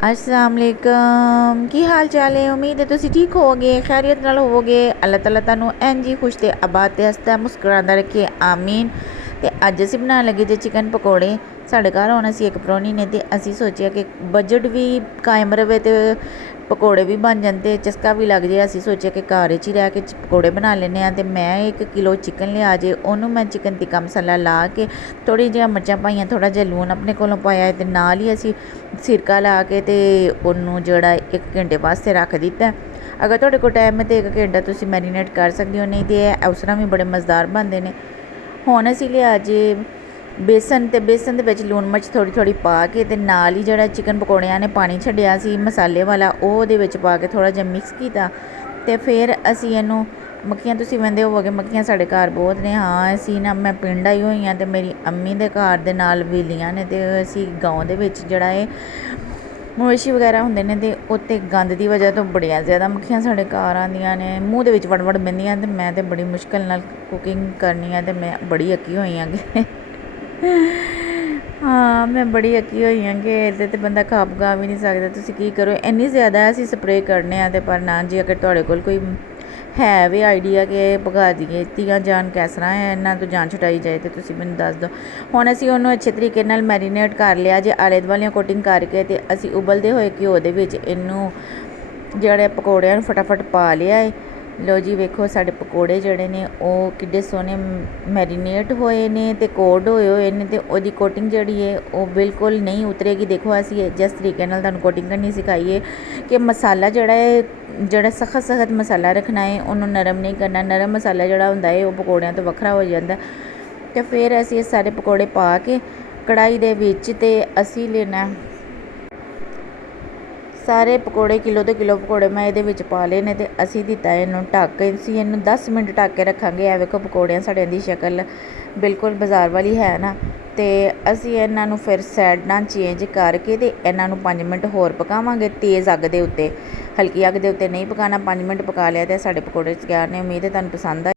अस्सलाम वालेकुम की हाल चाल है। उम्मीद है तुसी ठीक होगे, खैरियत नाल होवोगे। अल्लाह ताला तुहानू इंज ही खुश ते आबाद ते हसदा मुस्कुरांदा रखे, आमीन। ते अज असीं बनाने लगे जे चिकन पकौड़े। साढ़े घर आना सी इक परौह्नी ने, ते असीं सोचेआ कि बजट भी कायम रवे ते पकौड़े भी बन जाते, चस्का भी लग जाए। असीं सोचेआ कि घर च ही रह के पकौड़े बना लैने आं। ते मैं 1 किलो चिकन लिया जे, ओनू मैं चिकन टिक्का मसाला ला के थोड़ी जिहा मर्चां पाइयां, थोड़ा जिहा लून अपने कोलों पाया, ते नाल ही असीं सिरका ला के ते ओनू जेह्ड़ा 1 घंटे वास्ते रख दित्ता। अगर तुहाडे कोल टाइम है तो 1 घंटा तुसीं मैरीनेट कर सकदे हो, नहीं ते उस तरह भी बड़े मज़ेदार बनदे ने। हुण असीं लिया जे बेसन, ते बेसन दे विच लून मर्च थोड़ी थोड़ी पा के, ते नाल ही जेह्ड़ा चिकन पकौड़ियां ने पानी छड्डिया सी मसाले वाला, ओह् ओह्दे विच पा के थोड़ा जिहा मिक्स कीता। ते फिर असीं इहनू मक्खियां, तुसीं वेंदे होवोगे मक्खियां साढ़े घर बहुत ने। हाँ, असीं ना, मैं पिंड आई होई आं, ते मेरी अम्मी दे घर दे नाल वेलियां ने, ते असीं गांव दे विच जेह्ड़ा ऐ मवेशी वगैरा होंदे ने, ते उत्ते गंद दी वजह तो बड़ियां ज़्यादा मक्खियां साढ़े घर आंदियां ने, मूँह दे विच वड़ वड़ बैंदियां। ते मैं ते बड़ी मुश्कल नाल कुकिंग करनी आं, ते मैं बड़ी अक्की होई आं कि हाँ, मैं बड़ी अक्की होई आं कि एह्दे ते बंदा खा पका भी नहीं सकदा। तुसीं की करो, इन्नी ज़्यादा असीं स्प्रे करने आं, ते पर ना जी, अगर तुहाडे कोल कोई है भी आइडिया कि पका दित्तियां जान, किस तरह इन्हां तो जान छुटाई जाए, तो तुसीं मैनूं दस दो। हुण असीं ओनू अच्छे तरीके नाल मैरीनेट कर लिया जे, आले दुआलियां कोटिंग करके, ते असीं उबलदे होए घ्यो दे विच इनू जेह्ड़े पकौड़े न फटाफट पा लिया है। लो जी, वेखो साढ़े पकौड़े जेह्ड़े ने ओह् किड्डे सोह्ने मैरीनेट होए ने, ते कोड होए ने, ते ओह्दी कोटिंग जेह्ड़ी है ओह् बिल्कुल नहीं उतरेगी। देखो, असीं जिस तरीके नाल तुहानूं कोटिंग करनी सिखाई है कि मसाला जेह्ड़ा है, जेह्ड़ा सख्त सख्त मसाला रखना है, ओनू नरम नहीं करना। नरम मसाला जेह्ड़ा हुंदा है ओह् पकौड़ियां तो वक्खरा हो जांदा। ते फिर असीं एह् सारे पकौड़े पा के कढ़ाई दे विच, ते असीं लेना सारे पकौड़े, किलो दे किलो पकौड़े मैं इहदे विच पा ले ने, ते असीं दित्ता इनू ढक। असीं इनू 10 मिनट ढक के रखांगे। ए वेखो पकौड़ियां साढ़ियां दी शक्ल बिल्कुल बाजार वाली है ना। ते असीं इन्हां नूं फिर साइडां चेंज करके, ते इन्हां नूं 5 मिनट होर पकावांगे तेज़ अग्ग दे उत्ते। हल्की अग्ग दे उत्ते नहीं पकाना। 5 मिनट पका लिया ते साढ़े पकौड़े त्यार ने। उम्मीद है तुहानूं पसंद आए।